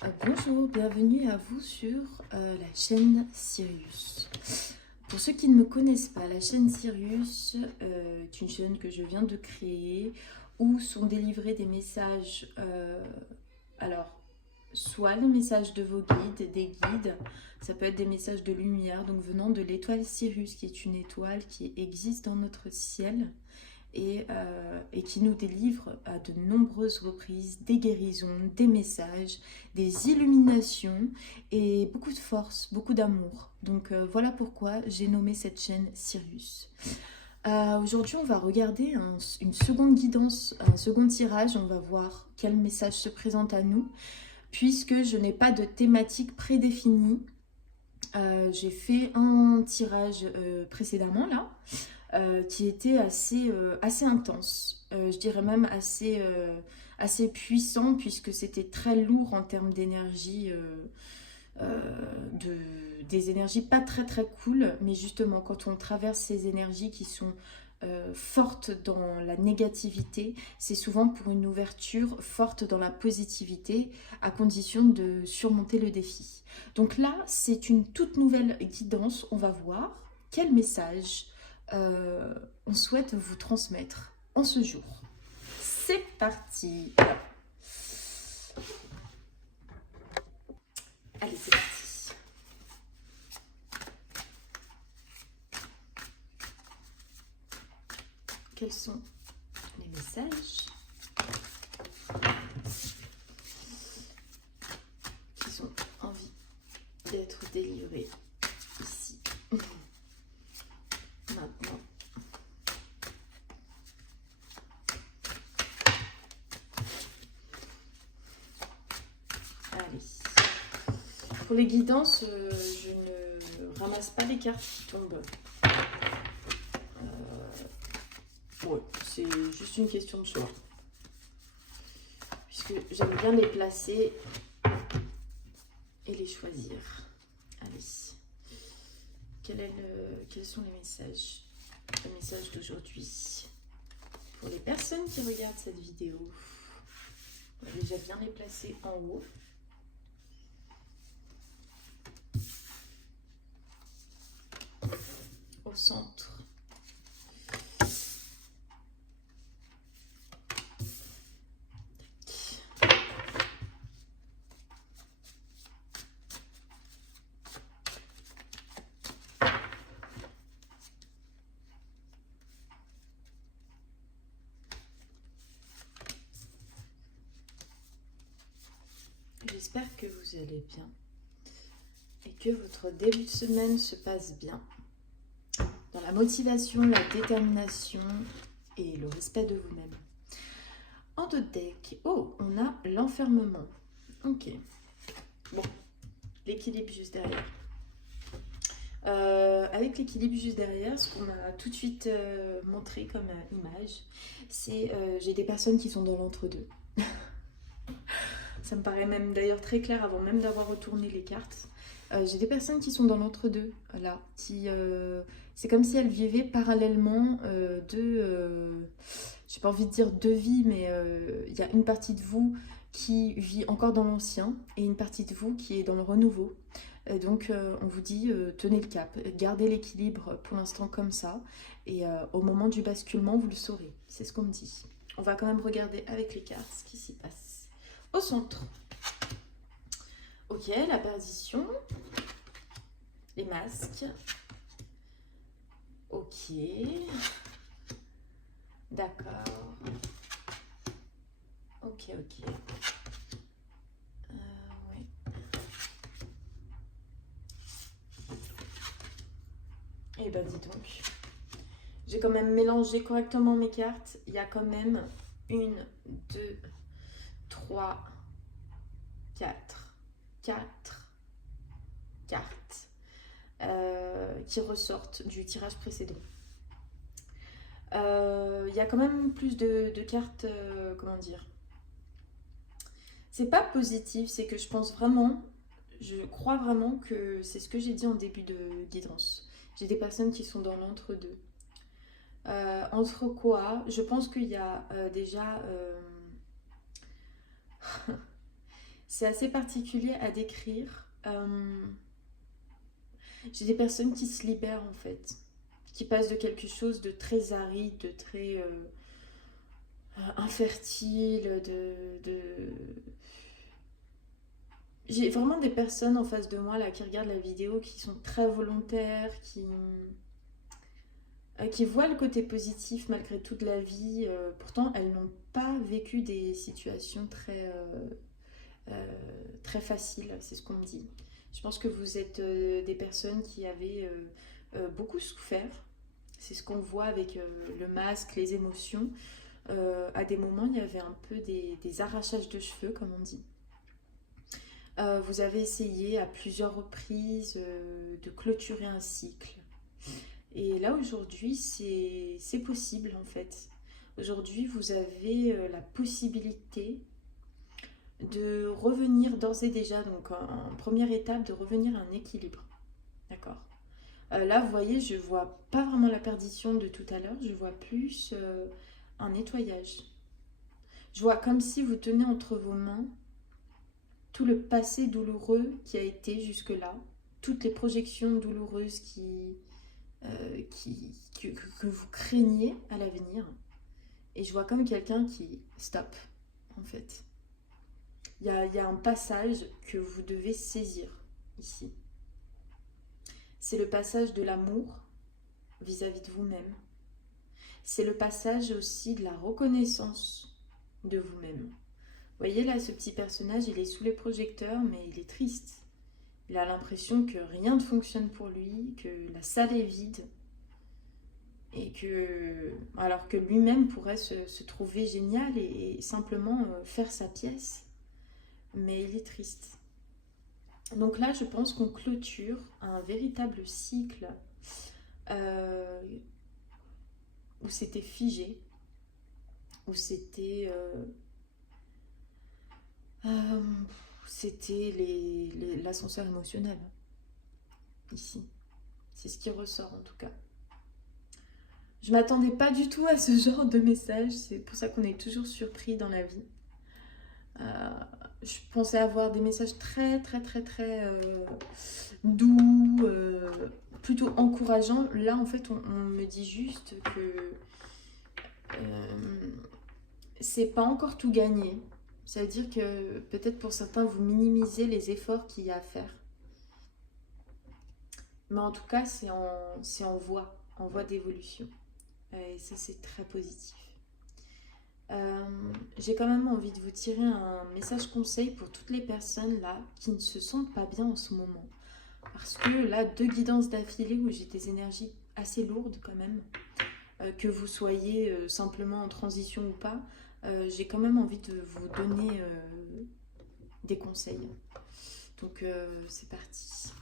Bonjour, bienvenue à vous sur la chaîne Sirius. Pour ceux qui ne me connaissent pas, la chaîne Sirius est une chaîne que je viens de créer où sont délivrés des messages, alors soit les messages de vos guides, des guides, ça peut être des messages de lumière, donc venant de l'étoile Sirius qui est une étoile qui existe dans notre ciel et qui nous délivre à de nombreuses reprises des guérisons, des messages, des illuminations et beaucoup de force, beaucoup d'amour. Donc voilà pourquoi j'ai nommé cette chaîne Sirius. Aujourd'hui, on va regarder une seconde guidance, un second tirage. On va voir quel message se présente à nous, puisque je n'ai pas de thématique prédéfinie. J'ai fait un tirage précédemment là, qui était assez intense, je dirais même assez puissant, puisque c'était très lourd en termes d'énergie, des énergies pas très très cool, mais justement quand on traverse ces énergies qui sont fortes dans la négativité, c'est souvent pour une ouverture forte dans la positivité, à condition de surmonter le défi. Donc là, c'est une toute nouvelle guidance, on va voir quel message on souhaite vous transmettre en ce jour. C'est parti. Allez, c'est parti. Quels sont les messages qui ont envie d'être délivrés ici, maintenant? Allez. Pour les guidances, je ne ramasse pas les cartes qui tombent. Ouais, c'est juste une question de choix. Puisque j'aime bien les placer et les choisir. Allez. Quels sont les messages d'aujourd'hui pour les personnes qui regardent cette vidéo? On va déjà bien les placer en haut. Au centre. J'espère que vous allez bien et que votre début de semaine se passe bien. Dans la motivation, la détermination et le respect de vous-même. En deux decks, oh, on a l'enfermement. Ok. Bon, l'équilibre juste derrière. Avec l'équilibre juste derrière, ce qu'on m'a tout de suite montré comme image, c'est j'ai des personnes qui sont dans l'entre-deux. Ça me paraît même d'ailleurs très clair avant même d'avoir retourné les cartes. J'ai des personnes qui sont dans l'entre-deux, là, c'est comme si elles vivaient parallèlement j'ai pas envie de dire deux vies, mais il y a une partie de vous qui vit encore dans l'ancien et une partie de vous qui est dans le renouveau. Et donc on vous dit tenez le cap, gardez l'équilibre pour l'instant comme ça, et au moment du basculement vous le saurez, c'est ce qu'on me dit. On va quand même regarder avec les cartes ce qui s'y passe. Au centre. Ok, la perdition. Les masques. Ok. D'accord. Ok. Ouais. Eh ben dis donc. J'ai quand même mélangé correctement mes cartes. Il y a quand même 1, 2, 3, 4 cartes qui ressortent du tirage précédent. Il y a quand même plus de cartes, comment dire, c'est pas positif, c'est que je crois vraiment que c'est ce que j'ai dit en début de guidance. J'ai des personnes qui sont dans l'entre-deux. Entre quoi? Je pense qu'il y a déjà C'est assez particulier à décrire. J'ai des personnes qui se libèrent en fait, qui passent de quelque chose de très aride, de très infertile, J'ai vraiment des personnes en face de moi là qui regardent la vidéo, qui sont très volontaires, qui voient le côté positif malgré toute la vie. Pourtant, elles n'ont pas vécu des situations très faciles, c'est ce qu'on me dit. Je pense que vous êtes des personnes qui avaient beaucoup souffert. C'est ce qu'on voit avec le masque, les émotions. À des moments, il y avait un peu des arrachages de cheveux, comme on dit. Vous avez essayé à plusieurs reprises de clôturer un cycle. Et là, aujourd'hui, c'est possible, en fait. Aujourd'hui, vous avez la possibilité de revenir d'ores et déjà, donc en première étape, de revenir à un équilibre. D'accord. Là, vous voyez, je vois pas vraiment la perdition de tout à l'heure, je vois plus un nettoyage. Je vois comme si vous tenez entre vos mains tout le passé douloureux qui a été jusque-là, toutes les projections douloureuses que vous craignez à l'avenir. Et je vois comme quelqu'un qui stop, en fait. Il y a un passage que vous devez saisir ici. C'est le passage de l'amour vis-à-vis de vous-même. C'est le passage aussi de la reconnaissance de vous-même. Vous voyez là, ce petit personnage, il est sous les projecteurs, mais il est triste. Il a l'impression que rien ne fonctionne pour lui, que la salle est vide. Et que, alors que lui-même pourrait se trouver génial et simplement faire sa pièce. Mais il est triste. Donc là, je pense qu'on clôture un véritable cycle où c'était figé, où c'était l'ascenseur émotionnel, ici. C'est ce qui ressort en tout cas. Je m'attendais pas du tout à ce genre de message, c'est pour ça qu'on est toujours surpris dans la vie. Je pensais avoir des messages très doux, plutôt encourageants. Là en fait on me dit juste que c'est pas encore tout gagné. Ça veut dire que peut-être pour certains vous minimisez les efforts qu'il y a à faire. Mais en tout cas c'est en voie d'évolution. Et ça c'est très positif. J'ai quand même envie de vous tirer un message conseil pour toutes les personnes là qui ne se sentent pas bien en ce moment. Parce que là, 2 guidances d'affilée où j'ai des énergies assez lourdes quand même, que vous soyez simplement en transition ou pas, j'ai quand même envie de vous donner des conseils. Donc c'est parti.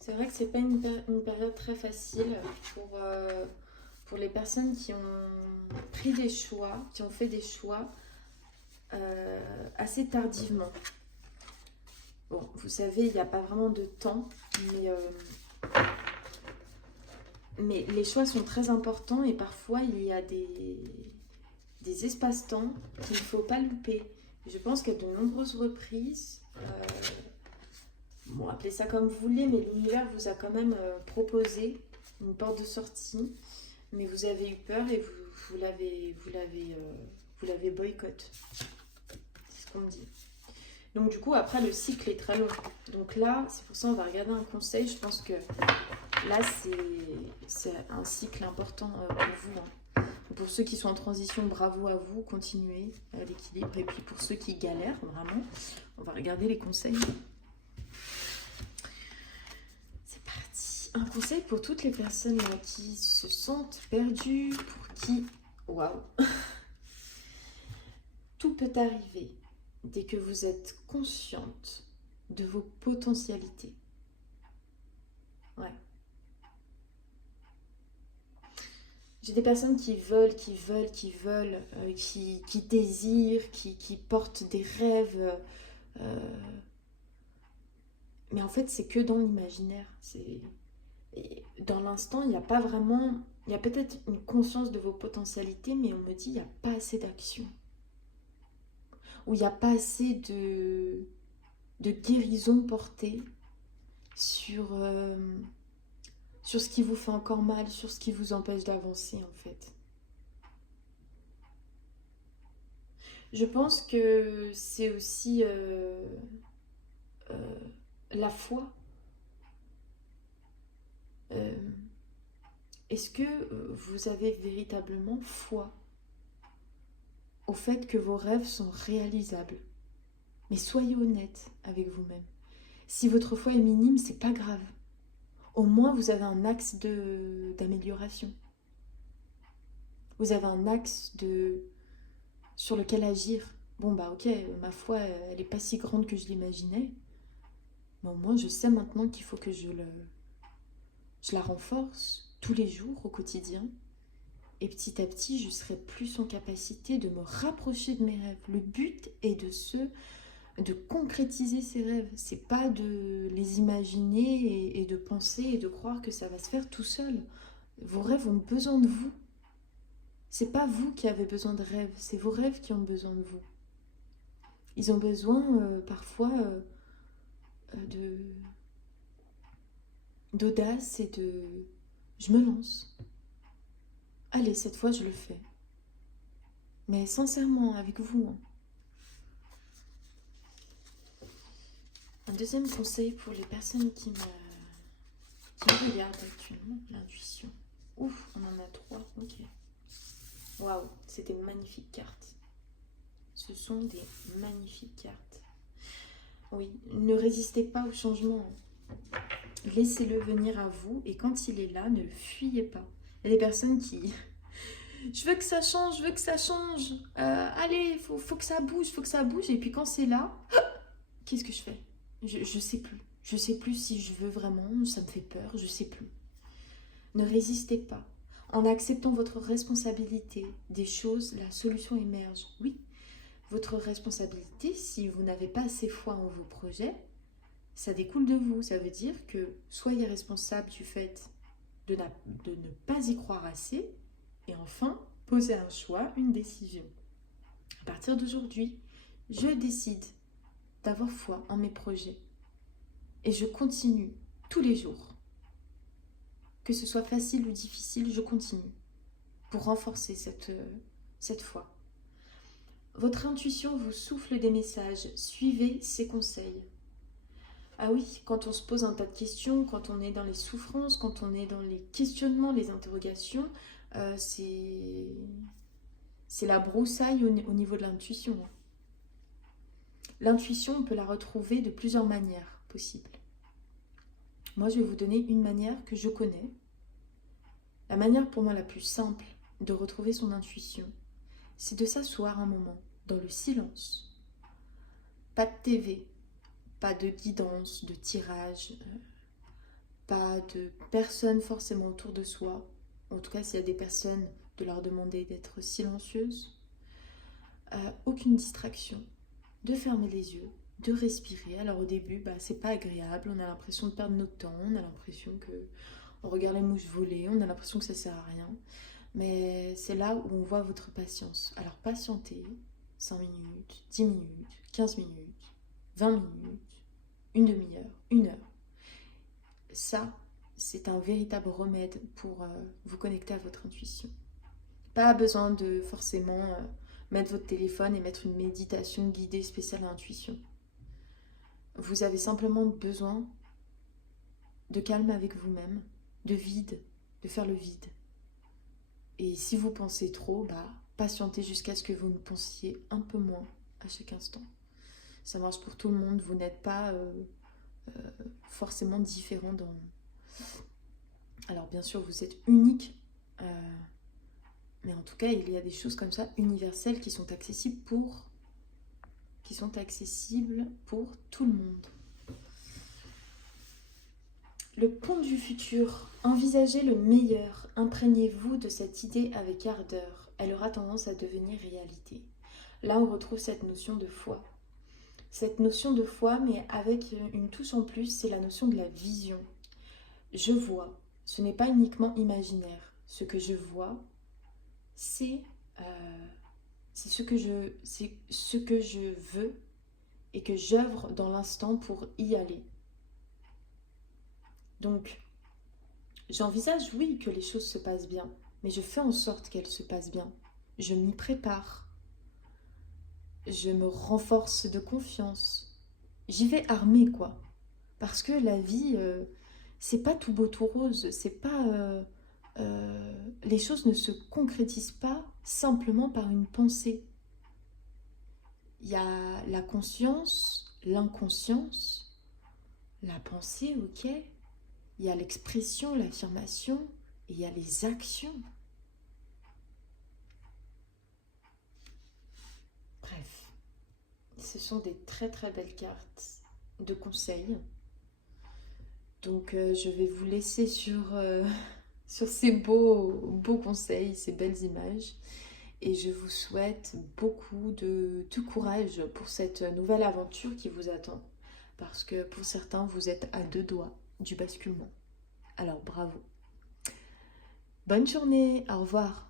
C'est vrai que c'est pas une période très facile pour les personnes qui ont pris des choix, qui ont fait des choix assez tardivement. Bon, vous savez, il n'y a pas vraiment de temps, mais les choix sont très importants et parfois il y a des espaces-temps qu'il ne faut pas louper. Je pense qu'à de nombreuses reprises, bon, appelez ça comme vous voulez, mais l'univers vous a quand même proposé une porte de sortie, mais vous avez eu peur et vous l'avez boycotté. C'est ce qu'on me dit. Donc du coup, après, le cycle est très long. Donc là, c'est pour ça qu'on va regarder un conseil. Je pense que là, c'est un cycle important pour vous. Hein. Pour ceux qui sont en transition, bravo à vous, continuez à l'équilibre. Et puis pour ceux qui galèrent, vraiment, on va regarder les conseils. C'est parti. Un conseil pour toutes les personnes là, qui se sentent perdues, pour qui... Waouh. Tout peut arriver dès que vous êtes consciente de vos potentialités. Ouais. J'ai des personnes qui désirent, qui portent des rêves. euh, mais en fait, c'est que dans l'imaginaire. Et dans l'instant, il n'y a pas vraiment... Il y a peut-être une conscience de vos potentialités, mais on me dit il n'y a pas assez d'action. Ou il n'y a pas assez de guérison portée sur, sur ce qui vous fait encore mal, sur ce qui vous empêche d'avancer en fait. Je pense que c'est aussi euh, la foi. Euh, Est-ce que vous avez véritablement foi au fait que vos rêves sont réalisables? Mais soyez honnête avec vous-même. Si votre foi est minime, c'est pas grave. Au moins, vous avez un axe d'amélioration. Vous avez un axe sur lequel agir. Bon, bah ok, ma foi, elle n'est pas si grande que je l'imaginais. Mais au moins, je sais maintenant qu'il faut que je la renforce tous les jours, au quotidien. Et petit à petit, je serai plus en capacité de me rapprocher de mes rêves. Le but est de concrétiser ces rêves. C'est pas de les imaginer et de penser et de croire que ça va se faire tout seul. Vos rêves ont besoin de vous. C'est pas vous qui avez besoin de rêves, c'est vos rêves qui ont besoin de vous. Ils ont besoin parfois de d'audace et de je me lance. Allez, cette fois je le fais. Mais sincèrement, avec vous. Hein. Un deuxième conseil pour les personnes qui me regardent actuellement, l'intuition. Ouf, on en a 3, ok. Waouh, c'est des magnifiques cartes. Ce sont des magnifiques cartes. Oui, ne résistez pas au changement. Laissez-le venir à vous et quand il est là, ne le fuyez pas. Il y a des personnes qui... Je veux que ça change, je veux que ça change. Allez, faut que ça bouge, faut que ça bouge. Et puis quand c'est là, qu'est-ce que je fais? Je sais plus. Je sais plus si je veux vraiment, ça me fait peur, je sais plus. Ne résistez pas. En acceptant votre responsabilité des choses, la solution émerge. Oui, votre responsabilité, si vous n'avez pas assez foi en vos projets, ça découle de vous. Ça veut dire que soyez responsable du fait de ne pas y croire assez et enfin, posez un choix, une décision. À partir d'aujourd'hui, je décide d'avoir foi en mes projets et je continue tous les jours. Que ce soit facile ou difficile, je continue pour renforcer cette foi. Votre intuition vous souffle des messages, suivez ses conseils. Ah oui, quand on se pose un tas de questions, quand on est dans les souffrances, quand on est dans les questionnements, les interrogations, c'est la broussaille au niveau de l'intuition. L'intuition, on peut la retrouver de plusieurs manières possibles. Moi, je vais vous donner une manière que je connais. La manière pour moi la plus simple de retrouver son intuition, c'est de s'asseoir un moment dans le silence. Pas de TV, pas de guidance, de tirage, pas de personnes forcément autour de soi. En tout cas, s'il y a des personnes, de leur demander d'être silencieuses. Aucune distraction, de fermer les yeux, de respirer. Alors au début, c'est pas agréable, on a l'impression de perdre notre temps, on a l'impression que on regarde les mouches voler, on a l'impression que ça sert à rien. Mais c'est là où on voit votre patience. Alors patientez 5 minutes, 10 minutes, 15 minutes, 20 minutes, une demi-heure, une heure. Ça, c'est un véritable remède pour vous connecter à votre intuition. Pas besoin de forcément mettre votre téléphone et mettre une méditation guidée spéciale à l'intuition. Vous avez simplement besoin de calme avec vous-même, de vide, de faire le vide. Et si vous pensez trop, patientez jusqu'à ce que vous ne pensiez un peu moins à chaque instant. Ça marche pour tout le monde, vous n'êtes pas forcément différent dans... Alors bien sûr, vous êtes unique, mais en tout cas, il y a des choses comme ça universelles qui sont accessibles pour tout le monde. Le pont du futur. Envisagez le meilleur. Imprégnez-vous de cette idée avec ardeur. Elle aura tendance à devenir réalité. Là, on retrouve cette notion de foi. Cette notion de foi, mais avec une touche en plus, c'est la notion de la vision. Je vois. Ce n'est pas uniquement imaginaire. Ce que je vois, c'est ce que je veux et que j'œuvre dans l'instant pour y aller. Donc, j'envisage, oui, que les choses se passent bien, mais je fais en sorte qu'elles se passent bien. Je m'y prépare. Je me renforce de confiance. J'y vais armée, quoi. Parce que la vie, c'est pas tout beau, tout rose. C'est pas... les choses ne se concrétisent pas simplement par une pensée. Il y a la conscience, l'inconscience, la pensée, ok. Il y a l'expression, l'affirmation, et il y a les actions. Bref, ce sont des très très belles cartes de conseils. Donc je vais vous laisser sur ces beaux conseils, ces belles images. Et je vous souhaite beaucoup de courage pour cette nouvelle aventure qui vous attend. Parce que pour certains, vous êtes à 2 doigts du basculement. Alors bravo. Bonne journée, au revoir.